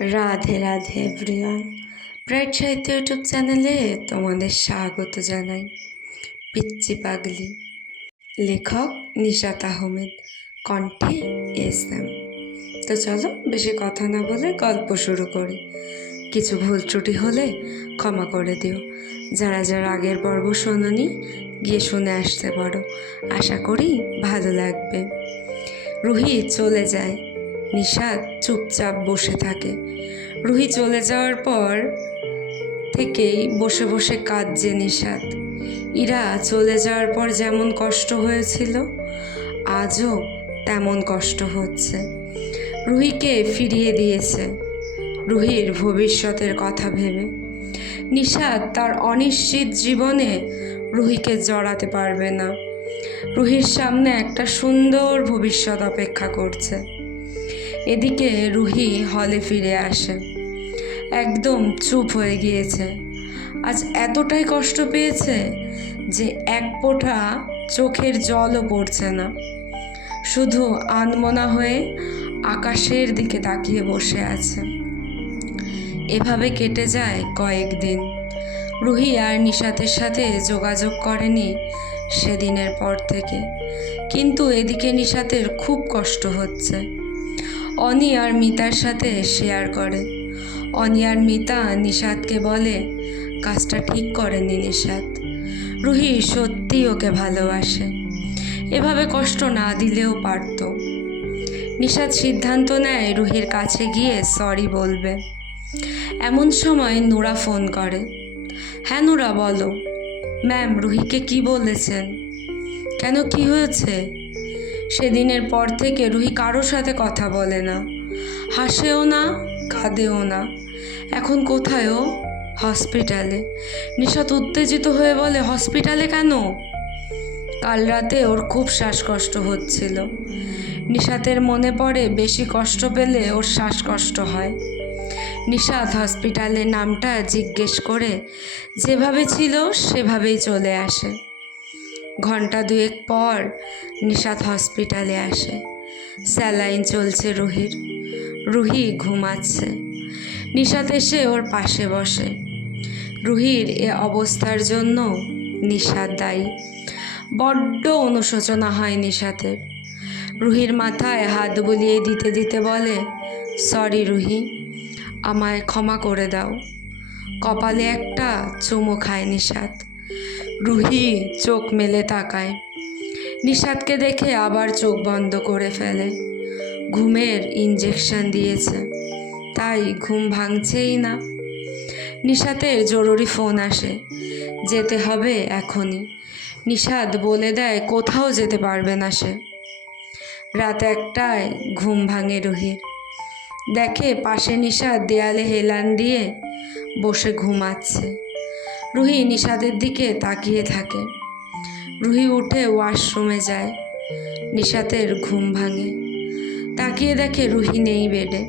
Radhe Radhe everyone, bright সাহিত্য YouTube চ্যানেলে তোমাদের স্বাগত জানাই। পিচ্চি পাগলি, লেখক নিশাত আহমেদ, কণ্ঠে এস এম। তো চলো বেশি কথা না বলে গল্প শুরু করি। কিছু ভুল ত্রুটি হলে ক্ষমা করে দিও। যারা যারা আগের পর্ব শোনোনি গিয়ে শুনে আসতে পারো, আশা করি ভালো লাগবে। রুহি চলে যায়, নিশাত চুপচাপ বসে থাকে। রুহি চলে যাওয়ার পর থেকেই বসে বসে কাঁদছে নিশাত। ইরা চলে যাওয়ার পর যেমন কষ্ট হয়েছিল, আজও তেমন কষ্ট হচ্ছে। রুহিকে ফিরিয়ে দিয়েছে রুহির ভবিষ্যতের কথা ভেবে। নিশাত তার অনিশ্চিত জীবনে রুহিকে জড়াতে পারবে না। রুহির সামনে একটা সুন্দর ভবিষ্যৎ অপেক্ষা করছে। এদিকে রুহি হলে ফিরে আসে, একদম চুপ হয়ে গিয়েছে। আজ এতটাই কষ্ট পেয়েছে যে এক ফোঁটা চোখের জলও পড়ছে না, শুধু আনমনা হয়ে আকাশের দিকে তাকিয়ে বসে আছে। এভাবে কেটে যায় কয়েকদিন। রুহি আর নিশাতের সাথে যোগাযোগ করেনি সেদিনের পর থেকে। কিন্তু এদিকে নিশাতের খুব কষ্ট হচ্ছে। অনি আর মিতার সাথে শেয়ার করে। অনি আর মিতা নিশাতকে বলে, কাজটা ঠিক করেনি নিশাত, রুহি সত্যিই ওকে ভালোবাসে, এভাবে কষ্ট না দিলেও পারত। নিশাত সিদ্ধান্ত নেয় রুহির কাছে গিয়ে সরি বলবে। এমন সময় নুরা ফোন করে। হ্যাঁ নুরা বলো। ম্যাম, রুহিকে কি বলেছেন? কেন, কি হয়েছে? সেদিনের পর থেকে রুহি কারোর সাথে কথা বলে না, হাসেও না, কাঁদেও না। এখন কোথায় ও? হসপিটালে। নিশাত উত্তেজিত হয়ে বলে, হসপিটালে কেন? কাল রাতে ওর খুব শ্বাসকষ্ট হচ্ছিল। নিশাতের মনে পড়ে বেশি কষ্ট পেলে ওর শ্বাসকষ্ট হয়। নিশাত হসপিটালের নামটা জিজ্ঞেস করে যেভাবে ছিল সেভাবেই চলে আসে। ঘন্টা দুয়েক পর নিশাত হসপিটালে আসে। স্যালাইন চলছে রুহির। রুহি ঘুমাচ্ছে। নিশাত এসে ওর পাশে বসে। রুহির এ অবস্থার জন্য নিশাত দায়ী। বড্ড অনুশোচনা হয় নিশাতের। রুহির মাথায় হাত বুলিয়ে দিতে দিতে বলে, সরি রুহি, আমায় ক্ষমা করে দাও। কপালে একটা চুমু খায় নিশাত। রুহি চোখ মেলে তাকায়। নিশাতকে দেখে আবার চোখ বন্ধ করে ফেলে। ঘুমের ইঞ্জেকশন দিয়েছে, তাই ঘুম ভাঙছেই না। নিশাতের জরুরি ফোন আসে, যেতে হবে এখনই। নিশাত বলে দেয় কোথাও যেতে পারবে না সে। রাত 1টায় ঘুম ভাঙে রুহির। দেখে পাশে নিশাত দেয়ালে হেলান দিয়ে বসে ঘুমাচ্ছে। রুহি নিশাতের দিকে তাকিয়ে থাকে। রুহি উঠে ওয়াশরুমে যায়। নিশাতের ঘুম ভাঙে। তাকিয়ে দেখে রুহি নেই বেডে।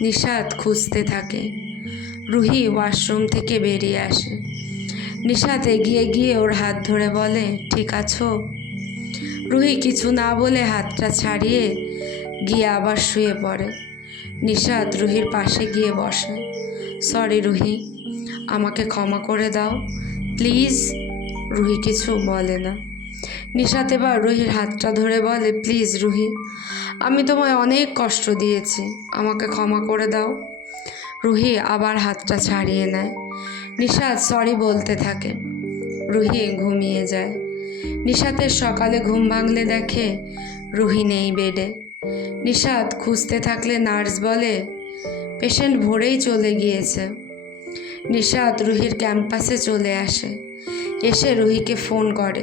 নিশাত খুঁজতে থাকে। রুহি ওয়াশরুম থেকে বেরিয়ে আসে। নিশাত এগিয়ে গিয়ে ওর হাত ধরে বলে, ঠিক আছো? রুহি কিছু না বলে হাতটা ছাড়িয়ে গিয়ে আবার শুয়ে পড়ে। নিশাত রুহির পাশে গিয়ে বসে। সরি রুহি, আমাকে ক্ষমা করে দাও প্লিজ। রুহি কিছু বলে না। নিশাত এবার রুহির হাতটা ধরে বলে, প্লিজ রুহি, আমি তোমায় অনেক কষ্ট দিয়েছি, আমাকে ক্ষমা করে দাও। রুহি আবার হাতটা ছাড়িয়ে নেয়। নিশাত সরি বলতে থাকে। রুহি ঘুমিয়ে যায়। নিশাতের সকালে ঘুম ভাঙলে দেখে রুহি নেই বেডে। নিশাত খুঁজতে থাকলে নার্স বলে, পেশেন্ট ভোরেই চলে গিয়েছে। নিশাত রুহির ক্যাম্পাসে চলে আসে। এসে রুহিকে ফোন করে,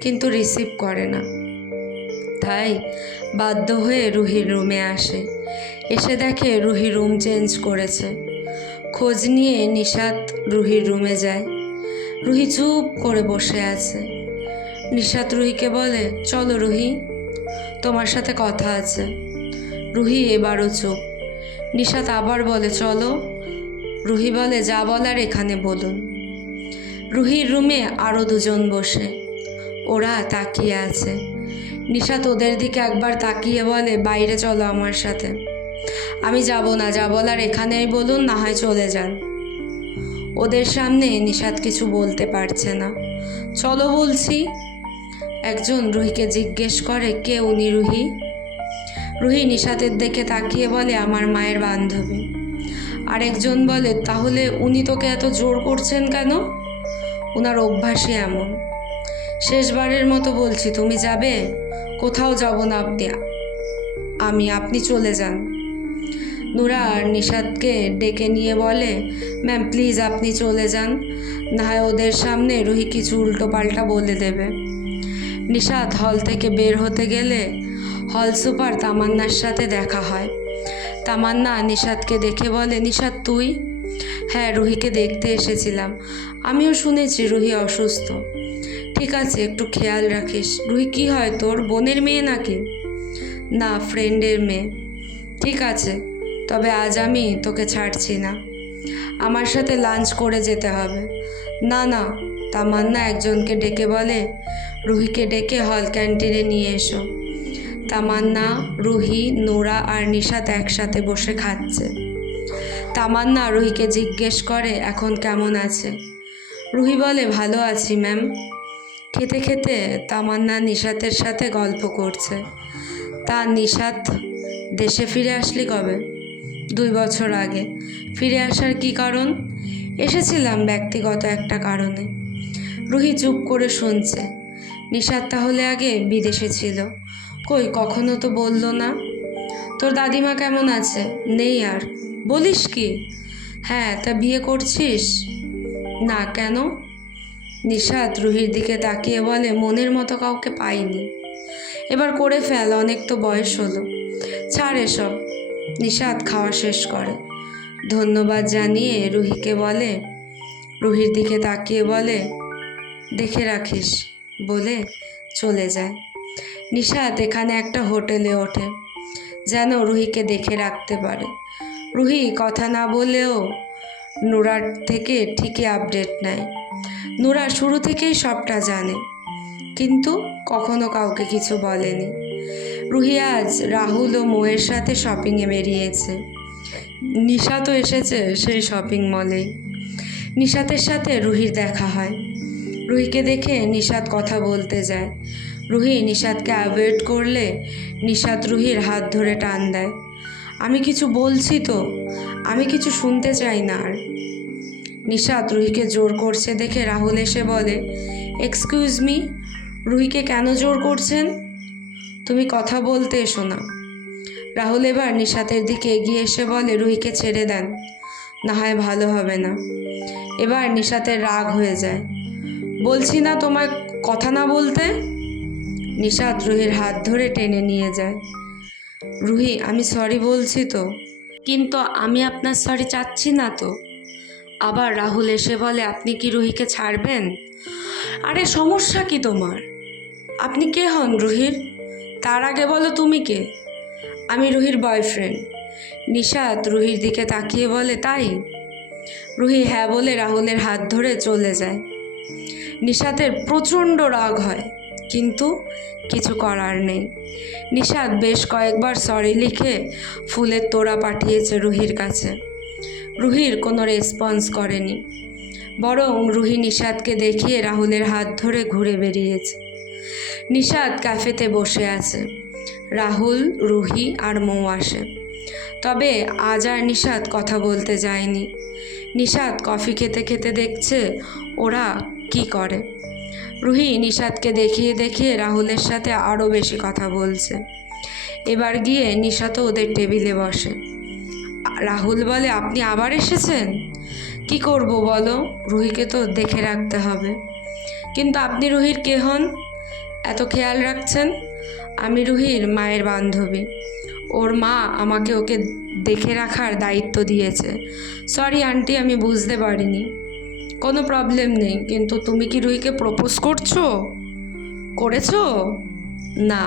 কিন্তু রিসিভ করে না। তাই বাধ্য হয়ে রুহির রুমে আসে। এসে দেখে রুহি রুম চেঞ্জ করেছে। খোঁজ নিয়ে নিশাত রুহির রুমে যায়। রুহি চুপ করে বসে আছে। নিশাত রুহিকে বলে, চলো রুহি, তোমার সাথে কথা আছে। রুহি এবারও চুপ। নিশাত আবার বলে, চলো। রুহি বলে, যা বলার এখানে বলুন। রুহির রুমে আরও দুজন বসে। ওরা তাকিয়ে আছে। নিশাত ওদের দিকে একবার তাকিয়ে বলে, বাইরে চলো আমার সাথে। আমি যাব না, যা বলার এখানেই বলুন, না হয় চলে যান। ওদের সামনে নিশাত কিছু বলতে পারছে না। চলো বলছি। একজন রুহিকে জিজ্ঞেস করে, কে উনি রুহি? রুহি নিশাতের দিকে তাকিয়ে বলে, আমার মায়ের বান্ধবী। আরেকজন বলে, তাহলে উনি তোকে এত জোর করছেন কেন? ওনার অভ্যাসই এমন। শেষবারের মতো বলছি, তুমি যাবে? কোথাও যাব না আপনি চলে যান। নূরা আর নিশাতকে ডেকে নিয়ে বলে, ম্যাম প্লিজ আপনি চলে যান, না হয় ওদের সামনে রুহি কিছু উল্টো পাল্টা বলে দেবে। নিশাত হল থেকে বের হতে গেলে হল সুপার তামান্নার সাথে দেখা হয়। তামান্না নিশাতকে দেখে বলে, নিশাত তুই? হ্যাঁ, রুহিকে দেখতে এসেছিলাম। আমিও শুনেছি রুহি অসুস্থ। ঠিক আছে, একটু খেয়াল রাখিস। রুহি কি হয় তোর, বোনের মেয়ে নাকি? না, ফ্রেন্ডের মেয়ে। ঠিক আছে, তবে আজ আমি তোকে ছাড়ছি না, আমার সাথে লাঞ্চ করে যেতে হবে। না না, তামান্না একজনকে ডেকে বলে, রুহিকে ডেকে হল ক্যান্টিনে নিয়ে এসো। তামান্না, রুহি, নূরা আর নিশাত একসাথে বসে খাচ্ছে। তামান্না রুহিকে জিজ্ঞেস করে, এখন কেমন আছে? রুহি বলে, ভালো আছি ম্যাম। খেতে খেতে তামান্না নিশাতের সাথে গল্প করছে। তা নিশাত, দেশে ফিরে আসলি কবে? 2 বছর আগে। ফিরে আসার কি কারণ? এসেছিলাম ব্যক্তিগত একটা কারণে। রুহি চুপ করে শুনছে। নিশাত তাহলে আগে বিদেশে ছিল? কই, কখনো তো বলল না। তোর দাদিমা কেমন আছে? নেই আর। বলিস কি? হ্যাঁ, তা বিয়ে করছিস? না, কেন? নিশাত রুহির দিকে তাকিয়ে বলে, মনের মতো কাউকে পাইনি, এবার করে ফেল, অনেক তো বয়স হলো। ছাড় এসব। নিশাত খাওয়া শেষ করে, ধন্যবাদ জানিয়ে রুহিকে বলে, রুহির দিকে তাকিয়ে বলে, দেখে রাখিস, বলে চলে যায়। নিশাত এখানে একটা হোটেলে ওঠে, যেন রুহিকে দেখে রাখতে পারে। রুহি কথা না বলেও নূরার থেকে ঠিকই আপডেট নেয়। নূরা শুরু থেকেই সবটা জানে, কিন্তু কখনো কাউকে কিছু বলেনি। রুহি আজ রাহুল ও মোয়ের সাথে শপিংয়ে বেরিয়েছে। নিশাতও এসেছে সেই শপিং মলেই। নিশাতের সাথে রুহির দেখা হয়। রুহিকে দেখে নিশাত কথা বলতে যায়। রুহি নিশাতকে অ্যাভয়েড করলে নিশাত রুহির হাত ধরে টান দেয়। আমি কিছু বলছি তো, আমি কিছু শুনতে চাই না আর। নিশাত রুহিকে জোর করছে দেখে রাহুল এসে বলে, এক্সকিউজ মি, রুহিকে কেন জোর করছেন? তুমি কথা বলতে এসো না। রাহুল এবার নিশাতের দিকে এগিয়ে এসে বলে, রুহিকে ছেড়ে দেন, না হয় ভালো হবে না। এবার নিশাতের রাগ হয়ে যায়। বলছি না তোমায় কথা না বলতে। নিশাত রুহির হাত ধরে টেনে নিয়ে যায়। রুহি, আমি সরি বলছি তো, কিন্তু আমি আপনার সরি চাচ্ছি না তো। আবার রাহুল এসে বলে, আপনি কি রুহিকে ছাড়বেন? আরে সমস্যা কি তোমার? আপনি কে হন রুহির? তার আগে বলো তুমি কে? আমি রুহির বয়ফ্রেন্ড। নিশাত রুহির দিকে তাকিয়ে বলে, তাই? রুহি হ্যাঁ বলে রাহুলের হাত ধরে চলে যায়। নিশাতের প্রচণ্ড রাগ হয়, কিন্তু কিছু করার নেই। নিশাত বেশ কয়েকবার সরি লিখে ফুলের তোড়া পাঠিয়েছে রুহির কাছে। রুহির কোনো রেসপন্স করেনি, বরং রুহি নিশাতকে দেখিয়ে রাহুলের হাত ধরে ঘুরে বেরিয়েছে। নিশাত ক্যাফেতে বসে আছে। রাহুল, রুহি আর মৌ আসে, তবে আজ আর নিশাত কথা বলতে যায়নি। নিশাত কফি খেতে খেতে দেখছে ওরা কি করে। রুহি নিশাতকে দেখিয়ে দেখিয়ে রাহুলের সাথে আরও বেশি কথা বলছে। এবার গিয়ে নিশাতও ওদের টেবিলে বসে। রাহুল বলে, আপনি আবার এসেছেন? কি করব বলো, রুহিকে তো দেখে রাখতে হবে। কিন্তু আপনি রুহির কে হন, এত খেয়াল রাখছেন? আমি রুহির মায়ের বান্ধবী। ওর মা আমাকে ওকে দেখে রাখার দায়িত্ব দিয়েছে। সরি আন্টি, আমি বুঝতে পারিনি। কোনো প্রবলেম নেই, কিন্তু তুমি কি রুহিকে প্রপোজ করেছো? না,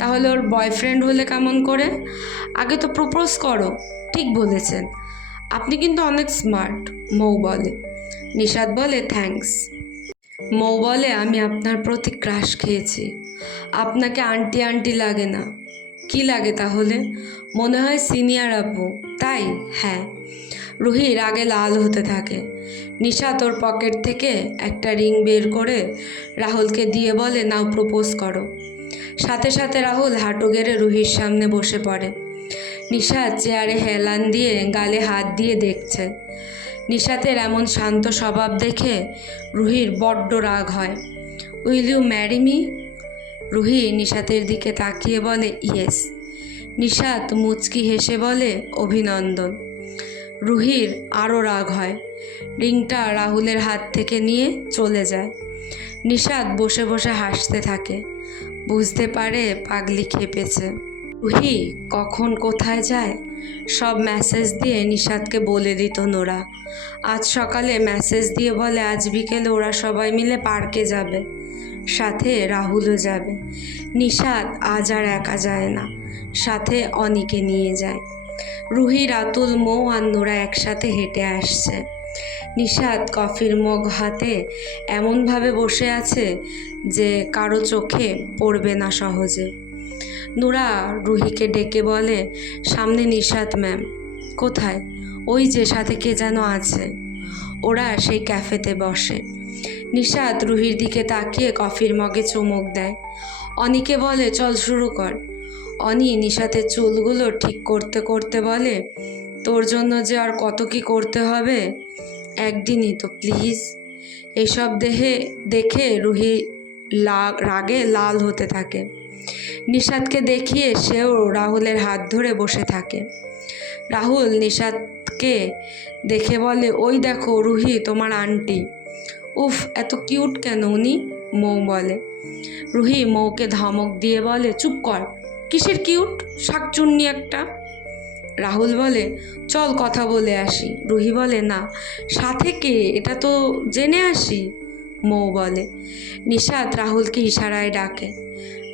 তাহলে ওর বয়ফ্রেন্ড হলে কেমন করে? আগে তো প্রপোজ করো। ঠিক বলেছেন, আপনি কিন্তু অনেক স্মার্ট, মৌ বলে। নিশাত বলে, থ্যাঙ্কস। মৌ বলে, আমি আপনার প্রতি ক্রাশ খেয়েছি, আপনাকে আন্টি আন্টি লাগে না। কি লাগে তাহলে? মনে হয় সিনিয়র আপু, তাই? হ্যাঁ। রুহি রাগে লাল হতে থাকে। নিশা তোর পকেট থেকে একটা রিং বের করে রাহুলকে দিয়ে বলে, নাও প্রপোজ করো। সাথে সাথে রাহুল হাঁটু গেড়ে রুহির সামনে বসে পড়ে। নিশা চেয়ারে হেলান দিয়ে গালে হাত দিয়ে দেখছে। নিশাতের এমন শান্ত স্বভাব দেখে রুহির বড্ড রাগ হয়। Will you marry me? Ruhi নিশাতের দিকে তাকিয়ে বলে, ইয়েস। নিশাত মুচকি হেসে বলে, অভিনন্দন। রুহির আরও রাগ হয়। রিংটা রাহুলের হাত থেকে নিয়ে চলে যায়। নিশাত বসে বসে হাসতে থাকে। বুঝতে পারে পাগলি খেপেছে। রুহি কখন কোথায় যায় সব মেসেজ দিয়ে নিশাতকে বলে দিত নোরা। আজ সকালে মেসেজ দিয়ে বলে আজ বিকেলে ওরা সবাই মিলে পার্কে যাবে, সাথে রাহুলও যাবে। নিশাত আজ আর একা যায় না, সাথে অনিকে নিয়ে যায়। রুহি, রাতুল, মৌ আর নোরা একসাথে হেঁটে আসছে। নিশাত কফির মগ হাতে এমনভাবে বসে আছে যে কারো চোখে পড়বে না সহজে। নোরা রুহিকে ডেকে বলে, সামনে নিশাত ম্যাম। কোথায়? ওই যে সাথে কে যেন আছে। ওরা সেই ক্যাফেতে বসে। নিশাত রুহির দিকে তাকিয়ে কফির মগে চুমুক দেয়। অনিকে বলে, চল শুরু কর। অনি নিশাতের চুলগুলো ঠিক করতে করতে বলে, তোর জন্য যে আর কত কি করতে হবে, একদিনই তো প্লিজ। এসব দেখে রুহি রাগে লাল হতে থাকে। নিশাতকে দেখিয়ে সেও রাহুলের হাত ধরে বসে থাকে। রাহুল নিশাতকে দেখে বলে, ওই দেখো রুহি, তোমার আন্টি। উফ, এত কিউট কেন উনি? মৌ বলে। রুহি মৌকে ধমক দিয়ে বলে, চুপ কর, কিসের কিউট, শাকচুন্নি একটা। রাহুল বলে, চল কথা বলে আসি। রুহি বলে, না, সাথে কে এটা তো জেনে আসি। মৌ বলে। নিশাত রাহুলকে ইশারায় ডাকে।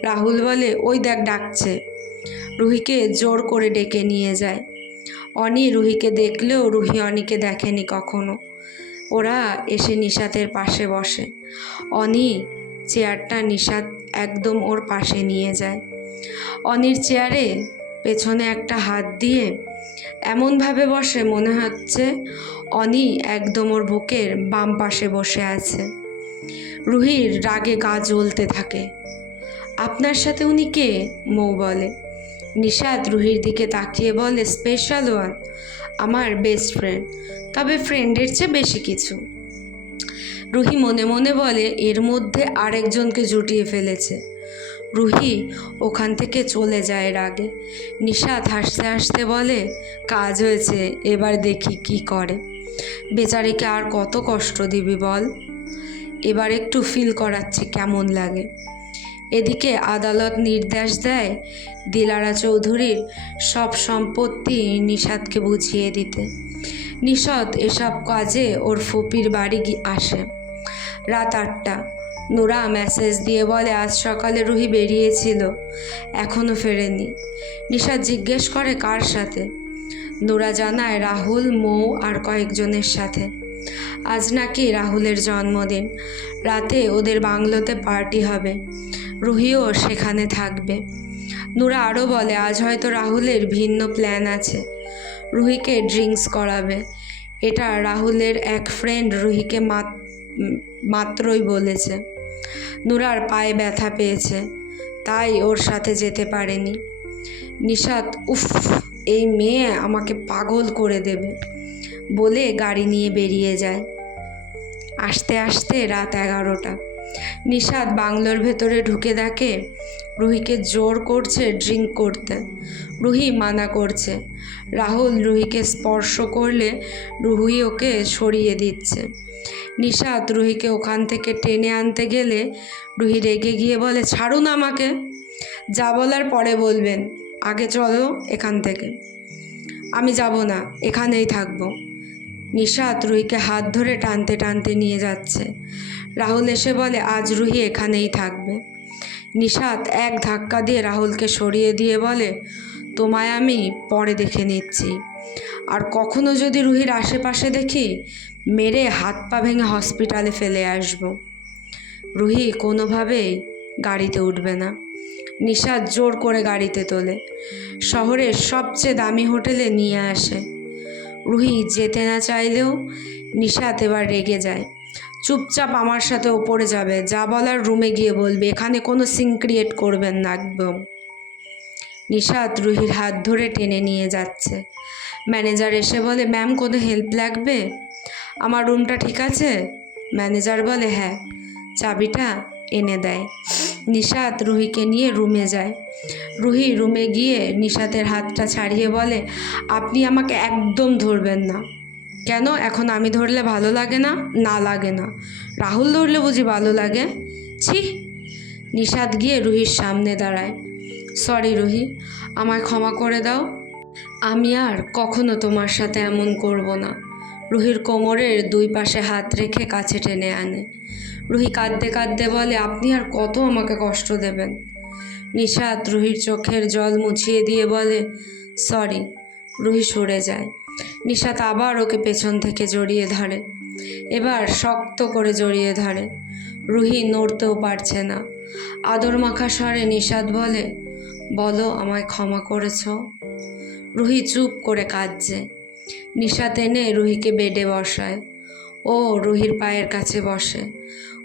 রাহুল বলে, ওই দেখ ডাকছে। রুহিকে জোর করে ডেকে নিয়ে যায়। অনি রুহিকে দেখলেও রুহি অনিকে দেখেনি কখনো। ওরা এসে নিশাতের পাশে বসে। অনি চেয়ারটা নিশাত একদম ওর পাশে নিয়ে যায়। অনির চেয়ারে পেছনে একটা হাত দিয়ে এমনভাবে বসে মনে হচ্ছে অনি একদম ওর বুকের বাম পাশে বসে আছে। রুহির রাগে গা জ্বলতে থাকে। আপনার সাথে উনি কে? মৌ বলে। নিশাত রুহির দিকে তাকিয়ে বলে, স্পেশাল ওয়ান, আমার বেস্ট ফ্রেন্ড, তবে ফ্রেন্ডের চেয়ে বেশি কিছু। রুহি মনে মনে বলে, এর মধ্যে আরেকজনকে জুটিয়ে ফেলেছে। রুহি ওখান থেকে চলে যায় রাগে। নিশাত হাসতে হাসতে বলে, কাজ হয়েছে, এবার দেখি কি করে। বেচারিকে আর কত কষ্ট দিবি বল, এবার একটু ফিল করাচ্ছি কেমন লাগে। এদিকে আদালত নির্দেশ দেয় দিলারা চৌধুরীর সব সম্পত্তি নিশাতকে বুঝিয়ে দিতে। নিশাত এসব কাজে ওর ফুপির বাড়ি আসে। রাত 8টা। নোরা মেসেজ দিয়ে বলে, আজ সকালে রুহি বেরিয়েছিল, এখনও ফেরেনি। নিশাত জিজ্ঞেস করে, কার সাথে? নোরা জানায়, রাহুল, মৌ আর কয়েকজনের সাথে। আজ নাকি রাহুলের জন্মদিন, রাতে ওদের বাংলোতে পার্টি হবে, রুহিও সেখানে থাকবে। নোরা আরও বলে, আজ হয়তো রাহুলের ভিন্ন প্ল্যান আছে, রুহিকে ড্রিঙ্কস করাবে। এটা রাহুলের এক ফ্রেন্ড রুহিকে মাত্রই বলেছে। নোরার পায়ে ব্যথা পেয়েছে, তাই ওর সাথে যেতে পারেনি। নিশাত, উফ, এই মেয়ে আমাকে পাগল করে দেবে বলে গাড়ি নিয়ে বেরিয়ে যায়। আসতে আসতে রাত 11টা। নিশাত বাংলোর ভেতরে ঢুকে দেখে রুহিকে জোর করছে ড্রিঙ্ক করতে। রুহি মানা করছে। রাহুল রুহিকে স্পর্শ করলে রুহি ওকে সরিয়ে দিচ্ছে। নিশাত রুহিকে ওখান থেকে টেনে আনতে গেলে রুহি রেগে গিয়ে বলে, ছাড়ুন আমাকে, যা বলার পরে বলবেন, আগে চলো এখান থেকে। আমি যাব না, এখানেই থাকবো। নিশাত রুহিকে হাত ধরে টানতে টানতে নিয়ে যাচ্ছে। রাহুল এসে বলে, আজ রুহি এখানেই থাকবে। নিশাত এক ধাক্কা দিয়ে রাহুলকে সরিয়ে দিয়ে বলে, তোমায় আমি পরে দেখে নিচ্ছি, আর কখনো যদি রুহির আশেপাশে দেখি মেরে হাত পা ভেঙে হসপিটালে ফেলে আসবো। রুহি কোনোভাবেই গাড়িতে উঠবে না। নিশাত জোর করে গাড়িতে তোলে, শহরের সবচেয়ে দামি হোটেলে নিয়ে আসে। রুহি যেতে না চাইলেও নিশাত এবার রেগে যায়। চুপচাপ আমার সাথে ওপরে যাবে, যা বলার রুমে গিয়ে বলবে, এখানে কোনো সিন ক্রিয়েট করবেন না একদম। নিশাত রুহির হাত ধরে টেনে নিয়ে যাচ্ছে। ম্যানেজার এসে বলে, ম্যাম কোনো হেল্প লাগবে? আমার রুমটা ঠিক আছে? ম্যানেজার বলে, হ্যাঁ। চাবিটা এনে দেয়। নিশাত রুহিকে নিয়ে রুমে যায়। রুহি রুমে গিয়ে নিশাতের হাতটা ছাড়িয়ে বলে, আপনি আমাকে একদম ধরবেন না। কেন, এখন আমি ধরলে ভালো লাগে না? না লাগে না। রাহুল ধরলে বুঝি ভালো লাগে? ছি। নিশাত গিয়ে রুহির সামনে দাঁড়ায়। সরি রুহি, আমায় ক্ষমা করে দাও। আমি আর কখনো তোমার সাথে এমন করব না। রুহির কোমরের দুই পাশে হাত রেখে কাছে টেনে আনে। রুহি কাঁদতে কাঁদতে বলে, আপনি আর কত আমাকে কষ্ট দেবেন? নিশাত রুহির চোখের জল মুছিয়ে দিয়ে বলে, সরি। রুহি সরে যায়। নিশাত আবার ওকে পেছন থেকে জড়িয়ে ধরে। এবার শক্ত করে জড়িয়ে ধরে। রুহি নড়তেও পারছে না। আদর মাখা স্বরে নিশাত বলে, বলো আমায় ক্ষমা করেছ? রুহি চুপ করে কাঁদছে। নিশাত এনে রুহিকে বেডে বসায়। ও রুহির পায়ের কাছে বসে,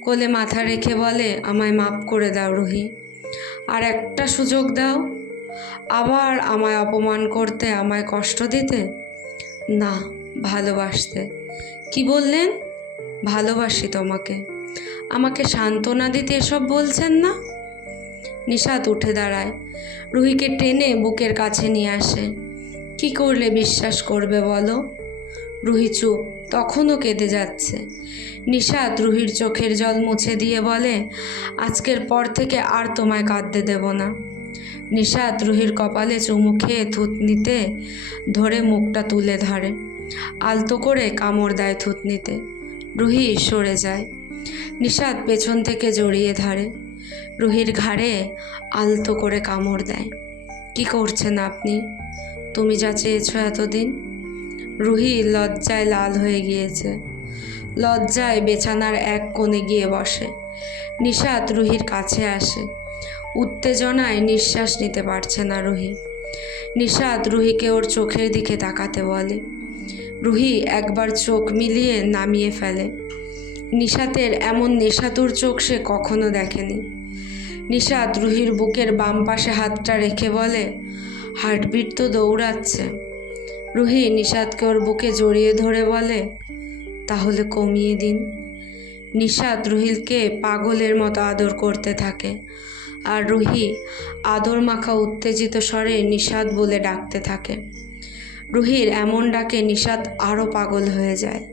কোলে মাথা রেখে বলে, আমায় মাফ করে দাও রুহি, আর একটা সুযোগ দাও। আবার আমায় অপমান করতে, আমায় কষ্ট দিতে না, ভালোবাসতে। কি বললেন? ভালোবাসি তোমাকে। আমাকে সান্ত্বনা দিতে এসব বলছেন না? নিশাত উঠে দাঁড়ায়, রুহিকে টেনে বুকের কাছে নিয়ে আসে। কি করলে বিশ্বাস করবে বলো? রুহি চুপ, তখনও কেঁদে যাচ্ছে। নিশাত রুহির চোখের জল মুছে দিয়ে বলে, আজকের পর থেকে আর তোমায় কাঁদতে দেব না। নিশাত রুহির কপালে চুমু খেয়ে থুতনিতে ধরে মুখটা তুলে ধরে। আলতো করে কামড় দেয় থুতনিতে। রুহি সরে যায়। নিশাত পেছন থেকে জড়িয়ে ধরে। রুহির ঘাড়ে আলতো করে কামড় দেয়। কি করছেন আপনি? তুমি যা চেয়েছো এতদিন। রুহি লজ্জায় লাল হয়ে গিয়েছে। লজ্জায় বিছানার এক কোণে গিয়ে বসে। নিশাত রুহির কাছে আসে। উত্তেজনায় নিঃশ্বাস নিতে পারছে না রুহি। নিশাত রুহিকে ওর চোখের দিকে তাকাতে বলে। রুহি একবার চোখ মিলিয়ে নামিয়ে ফেলে। নিশাতের এমন নেশাতুর চোখ সে কখনো দেখেনি। নিশাত রুহির বুকের বাম পাশে হাতটা রেখে বলে, হার্টবিট তো দৌড়াচ্ছে। রুহি নিশাতকে ওর বুকে জড়িয়ে ধরে বলে, তাহলে কমিয়ে দিন। নিশাত রুহিকে পাগলের মতো আদর করতে থাকে, আর রুহি আদর মাখা উত্তেজিত স্বরে নিশাত বলে ডাকতে থাকে। রুহির এমন ডাকে নিশাত আরও পাগল হয়ে যায়।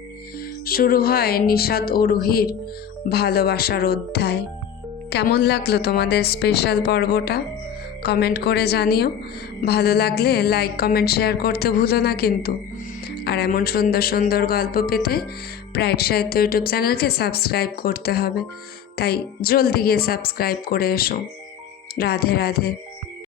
শুরু হয় নিশাত ও রুহির ভালোবাসার অধ্যায়। কেমন লাগলো তোমাদের স্পেশাল পর্বটা? কমেন্ট করে জানিও। ভালো লাগলে লাইক কমেন্ট শেয়ার করতে ভুলো না কিন্তু। আর এমন সুন্দর সুন্দর গল্প পেতে ব্রাইট সাহিত্য ইউটিউব চ্যানেলকে সাবস্ক্রাইব করতে হবে, তাই জলদি গিয়ে সাবস্ক্রাইব করে এসো। রাধে রাধে।